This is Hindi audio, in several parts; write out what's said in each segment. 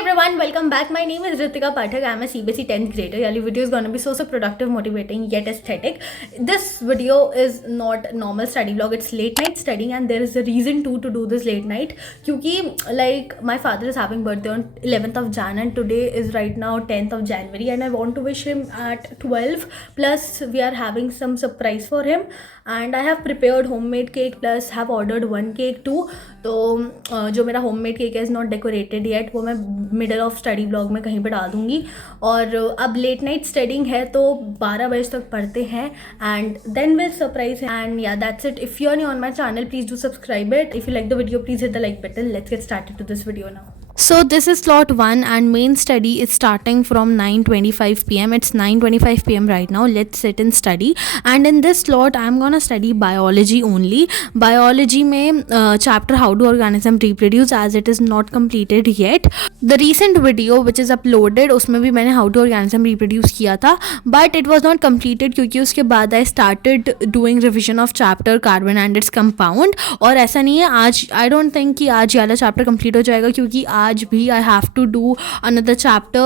everyone, welcome back. My name is Ritika Pathak. I am a CBSE 10th grader. Your video is going to be so productive, motivating, yet aesthetic. This video is not normal study vlog. It's late night studying, and there is a reason to do this late night. Because like my father is having birthday on 11th of Jan, and today is right now 10th of January, and I want to wish him at 12. Plus we are having some surprise for him, and I have prepared homemade cake. Plus have ordered one cake too. तो जो मेरा होममेड केक है इज़ नॉट डेकोरेटेड येट, वो मैं मिडल ऑफ स्टडी ब्लॉग में कहीं पर डाल दूँगी. और अब लेट नाइट स्टडिंग है तो 12 बजे तक पढ़ते हैं, and then will surprise. And yeah that's it. If you are new on my channel, please do subscribe it. If you like the video, please hit the like button. Let's get started to this video now. So this is slot 1 and main study is starting from 9:25 p.m. It's 9:25 p.m. right now. Let's sit and study. And in this slot I'm gonna study biology only. Biology में chapter how do organism reproduce, as it is not completed yet. The recent video which is uploaded उसमें भी मैंने how do organism reproduce किया था, but it was not completed क्योंकि उसके बाद I started doing revision of chapter carbon and its compound. और ऐसा नहीं है आज, I don't think कि आज ये वाला chapter complete हो जाएगा, क्योंकि आज भी I have to do another chapter.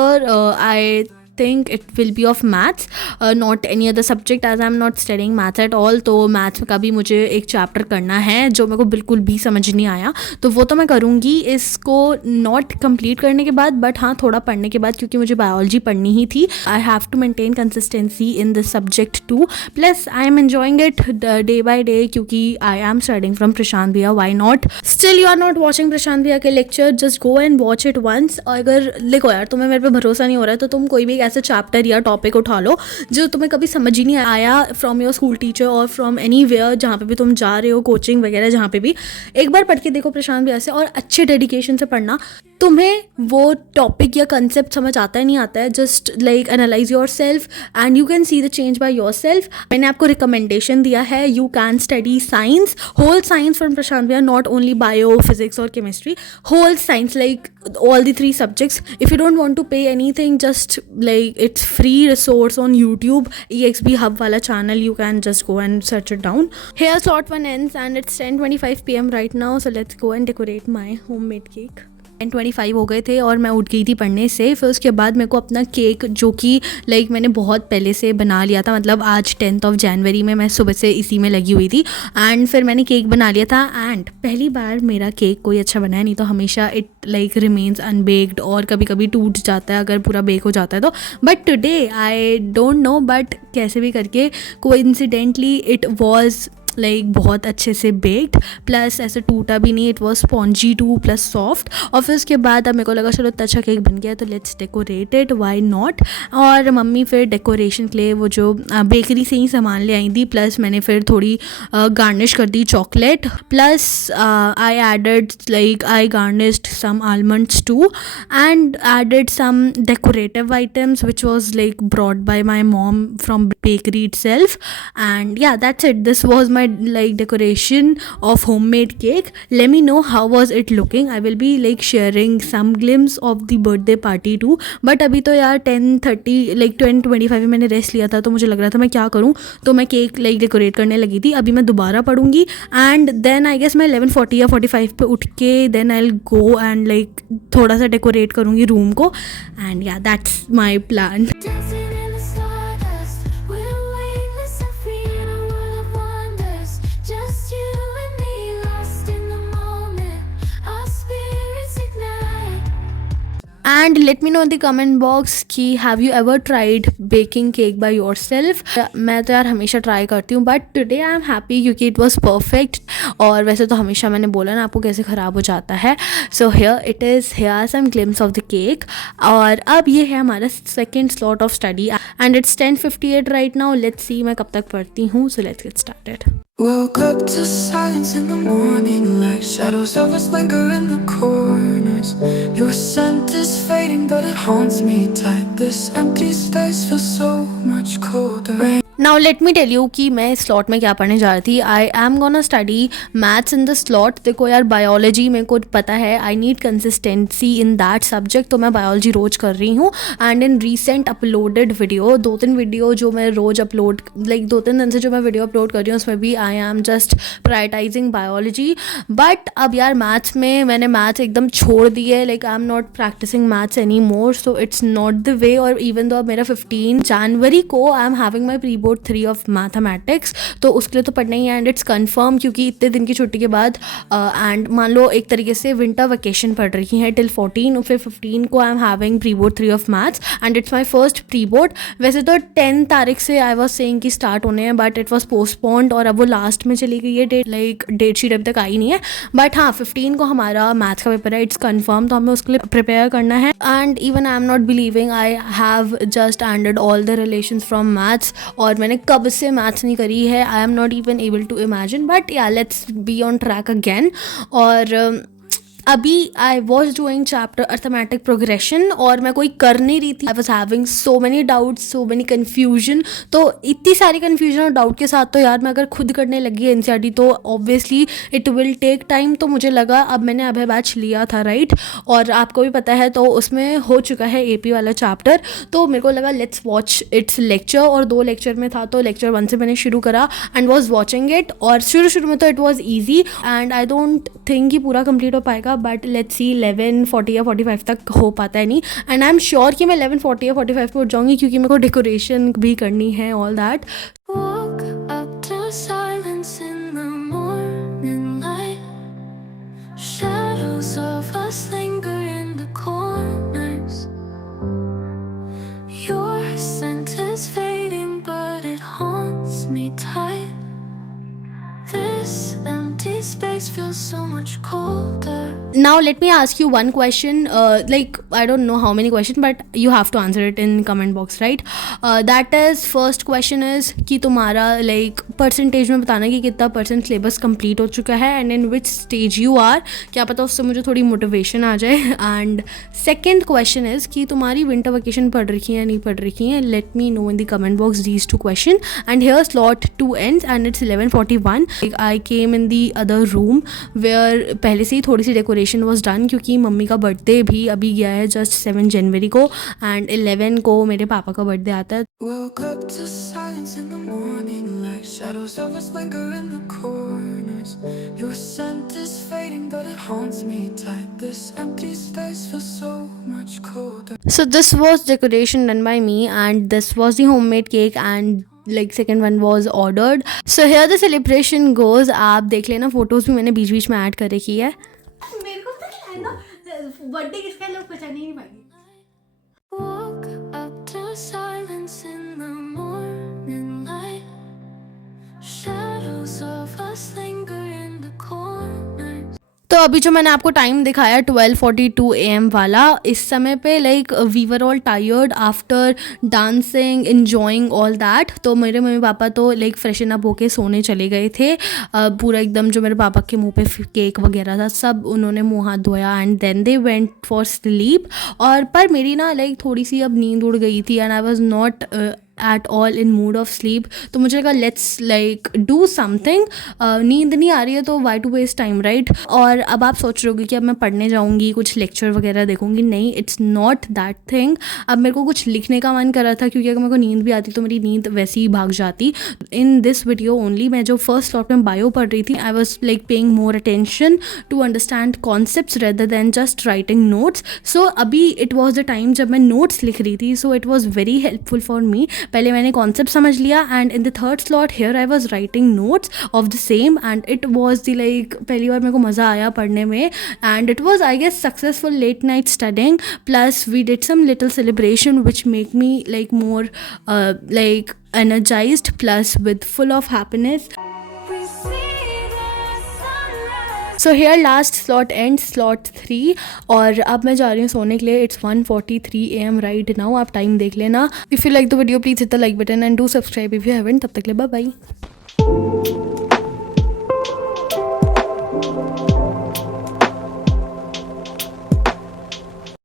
I think it will be of maths, not any other subject, as I am not studying maths at all. तो maths का भी मुझे एक चैप्टर करना है जो मेरे को बिल्कुल भी समझ नहीं आया, तो वो तो मैं करूँगी इसको नॉट कंप्लीट करने के बाद, बट हाँ थोड़ा पढ़ने के बाद, क्योंकि मुझे बायोलॉजी पढ़नी ही थी. I have to maintain consistency in this subject too. Plus I am enjoying it day by day, क्योंकि I am studying from Prashant bhaiya. Why not? Still you are not watching Prashant bhaiya के lecture, just go and watch it once. अगर देखो यार तुम्हें मेरे पे भरोसा नहीं हो रहा है तो तुम कोई भी ऐसे चैप्टर या टॉपिक उठा लो जो तुम्हें कभी समझ ही नहीं आया फ्रॉम योर स्कूल टीचर और फ्रॉम एनी वेयर, जहाँ पे भी तुम जा रहे हो, कोचिंग वगैरह जहाँ पे भी. एक बार पढ़ के देखो प्रशांत भैया से, और अच्छे डेडिकेशन से पढ़ना. तुम्हें वो टॉपिक या कंसेप्ट समझ आता है नहीं आता है, just like analyse yourself and you can see the change by yourself. मैंने आपको रिकमेंडेशन दिया है, you can study science, whole science from Prashant bhaiya, not only bio, physics और chemistry, whole science, like all the 3 subjects. If you don't want to pay anything, just like it's free resource on YouTube, EXB Hub wala channel, you can just go and search it down. Here slot 1 ends and it's 10:25 p.m. right now, so let's go and decorate my homemade cake. 10:25 हो गए थे और मैं उठ गई थी पढ़ने से. फिर उसके बाद मेरे को अपना केक, जो कि लाइक मैंने बहुत पहले से बना लिया था, मतलब आज 10th of January में मैं सुबह से इसी में लगी हुई थी, एंड फिर मैंने केक बना लिया था. एंड पहली बार मेरा केक कोई अच्छा बना है, नहीं तो हमेशा इट लाइक रिमेन्स अनबेक्ड और कभी कभी टूट जाता है अगर पूरा बेक हो जाता है तो. But today I don't know, but कैसे भी करके कोइंसिडेंटली इट वॉज लाइक बहुत अच्छे से बेक्ड, प्लस ऐसे टूटा भी नहीं, it was spongy two plus soft. और फिर उसके बाद अब मेरे को लगा चलो इतना अच्छा केक बन गया तो let's decorate it, why not. और मम्मी फिर डेकोरेशन के लिए वो जो बेकरी से ही सामान ले आई थी, प्लस मैंने फिर थोड़ी गार्निश कर दी chocolate, plus I added like I garnished some almonds too and added some decorative items which was like brought by my mom from bakery itself. And yeah, that's it. This was my like decoration of homemade cake. Let me know how was it looking. I will be like sharing some glimpse of the birthday party too. But अभी तो यार 10:30 like 10:25 में मैंने रेस्ट लिया था, तो मुझे लग रहा था मैं क्या करूँ, तो मैं केक लाइक डेकोरेट करने लगी थी. अभी मैं दोबारा पढ़ूंगी एंड देन आई गेस मैं 11:40 या 45 पे उठ के then I will go and like थोड़ा सा डेकोरेट करूँगी रूम को. And yeah that's my plan. And let me know in the comment box कि have you ever tried baking cake by yourself. मैं तो यार हमेशा ट्राई करती हूँ, but today I am happy क्योंकि it was perfect. और वैसे तो हमेशा मैंने बोला ना आपको कैसे ख़राब हो जाता है. So here it is, here are some glimpse of the cake. और अब ये है हमारा second slot of study and it's 10:58 right now. Let's see मैं कब तक पढ़ती हूँ. So let's get started. Woke up to silence in the morning light. Shadows of us linger in the corners. Your scent is fading but it haunts me tight. This empty space feels so much colder. Now let me tell you कि मैं इस स्लॉट में क्या पढ़ने जा रही थी. I am gonna study maths in the slot. देखो यार, बायोलॉजी मेरे को पता है, I need consistency in that subject, तो मैं बायोलॉजी रोज़ कर रही हूँ. And in recent uploaded video, 2-3 video जो मैं रोज़ अपलोड, लाइक 2-3 दिन से जो मैं वीडियो अपलोड कर रही हूँ, उसमें भी I am just prioritising biology. But अब यार मैथ्स में मैंने मैथ्स एकदम छोड़ दी है. Like I am not practising maths any more, so it's not the way. और इवन दो अब मेरा 15 जनवरी को I am having my pre board 3 of mathematics, तो उसके लिए तो पढ़ना ही है. एंड इट्स कन्फर्म, क्योंकि इतने दिन की छुट्टी के बाद एंड मान लो एक तरीके से विंटर वेकेशन पढ़ रही है टिल 14, और फिर 15 को I am having pre board 3 of maths and it's my first pre board. वैसे तो 10 तारीख से आई वॉज सेइंग कि स्टार्ट होने हैं, बट इट वॉज पोस्टपोन्ड और अब वो लास्ट में चली गई है डेट. लाइक डेट शीट अभी तक आई नहीं है. बट हाँ, 15 को हमारा मैथ्स का पेपर है, इट्स कन्फर्म, तो हमें उसके लिए प्रिपेयर करना है. And even I am not believing I have just ended all the relation from maths, और मैंने कब से मैथ्स नहीं करी है. I am not even able to imagine, but yeah let's be on track again. और अभी I was doing chapter arithmetic progression, और मैं कोई कर नहीं रही थी. I was having so many doubts, so many confusion. तो इतनी सारी कन्फ्यूजन और डाउट के साथ तो यार मैं अगर खुद करने लगी एनसीईआरटी तो obviously it will take time. तो मुझे लगा, अब मैंने अभय बैच लिया था राइट, और आपको भी पता है, तो उसमें हो चुका है एपी वाला चैप्टर. तो मेरे को लगा लेट्स वॉच इट्स लेक्चर, और 2 लेक्चर में था, तो लेक्चर 1 से मैंने शुरू करा एंड वॉज वॉचिंग इट. और शुरू में तो it was easy and I don't think कि पूरा कंप्लीट हो पाएगा, बट लेट्स सी 11:40 या 45 तक हो पाता है नहीं. एंड आई एम श्योर कि मैं 11:40 या 45 पे उठ जाऊँगी, क्योंकि मेरे को डेकोरेशन भी करनी है, all that. Woke up to silence in the morning light. Shadows of us linger in the corners. Your scent is fading, but it haunts me tight. This empty space feels so much colder. Now let me ask you one question, like I don't know how many questions, but you have to answer it in comment box, right? That is, first question is कि तुम्हारा like परसेंटेज में बताना कि कितना % सिलेबस कंप्लीट हो चुका है and in which stage you are. क्या पता उससे मुझे थोड़ी मोटिवेशन आ जाए. एंड सेकेंड क्वेश्चन इज़ कि तुम्हारी विंटर वेकेशन पढ़ रखी है या नहीं पढ़ रखी है. Let me know in the comment box these 2 question. And here slot 2 ends and it's 11:41. I came in the other room where पहले से ही थोड़ी सी डेकोरेशन वॉज डन, क्योंकि मम्मी का बर्थडे भी अभी गया है जस्ट 7 जनवरी को, एंड 11 को मेरे पापा का बर्थडे आता है. Woke up to silence in the morning, like shadows of us linger in the corners. Your scent is fading, but it haunts me tight. This empty space feels so much colder. So this was decoration done by me, and this was the homemade cake, and like second one was ordered. So here the celebration goes. आप देख लेना, फोटोज भी मैंने बीच बीच में ऐड कर रखी है. मेरे को तो ना बर्थडे किसका लोग पहचान ही नहीं पाएंगे. Woke up to silence in the morning light. Shadows of us linger in the corners. तो अभी जो मैंने आपको टाइम दिखाया 12:42 AM वाला, इस समय पे like we were all tired after dancing, enjoying all that. तो मेरे मम्मी पापा तो लाइक फ्रेशन अप होके सोने चले गए थे. पूरा एकदम जो मेरे पापा के मुंह पे केक वगैरह था सब उन्होंने मुंह हाथ धोया and then they went for sleep. और पर मेरी ना लाइक थोड़ी सी अब नींद उड़ गई थी and I was not at all in mood off sleep. तो मुझे लगा लेट्स लाइक डू समथिंग. नींद नहीं आ रही है तो why to waste time right. और अब आप सोच रहे होगे कि अब मैं पढ़ने जाऊँगी, कुछ लेक्चर वगैरह देखूँगी. नहीं, इट्स नॉट दैट थिंग. अब मेरे को कुछ लिखने का मन कर रहा था, क्योंकि अगर मेरे को नींद भी आती तो मेरी नींद वैसे ही भाग जाती. इन दिस वीडियो ओनली मैं जो फर्स्ट स्लॉट में बायो पढ़ रही थी, I was like paying more attention to understand concepts rather than just writing notes. So अभी इट वॉज द टाइम जब मैं नोट्स लिख रही थी, so it was very helpful for me. पहले मैंने कॉन्सेप्ट समझ लिया and in the third slot here I was writing notes of the same and it was the like पहली बार मेरे को मज़ा आया पढ़ने में. And it was I guess successful late night studying plus we did some little celebration which make me like more like energized plus with full of happiness. We see the sunrise. So here last slot ends, slot 3. और अब मैं जा रही हूँ सोने के लिए. It's 1:43 AM right now. आप टाइम देख लेना. If you like the video please hit the like button and do subscribe if you haven't. तब तक के लिए bye bye.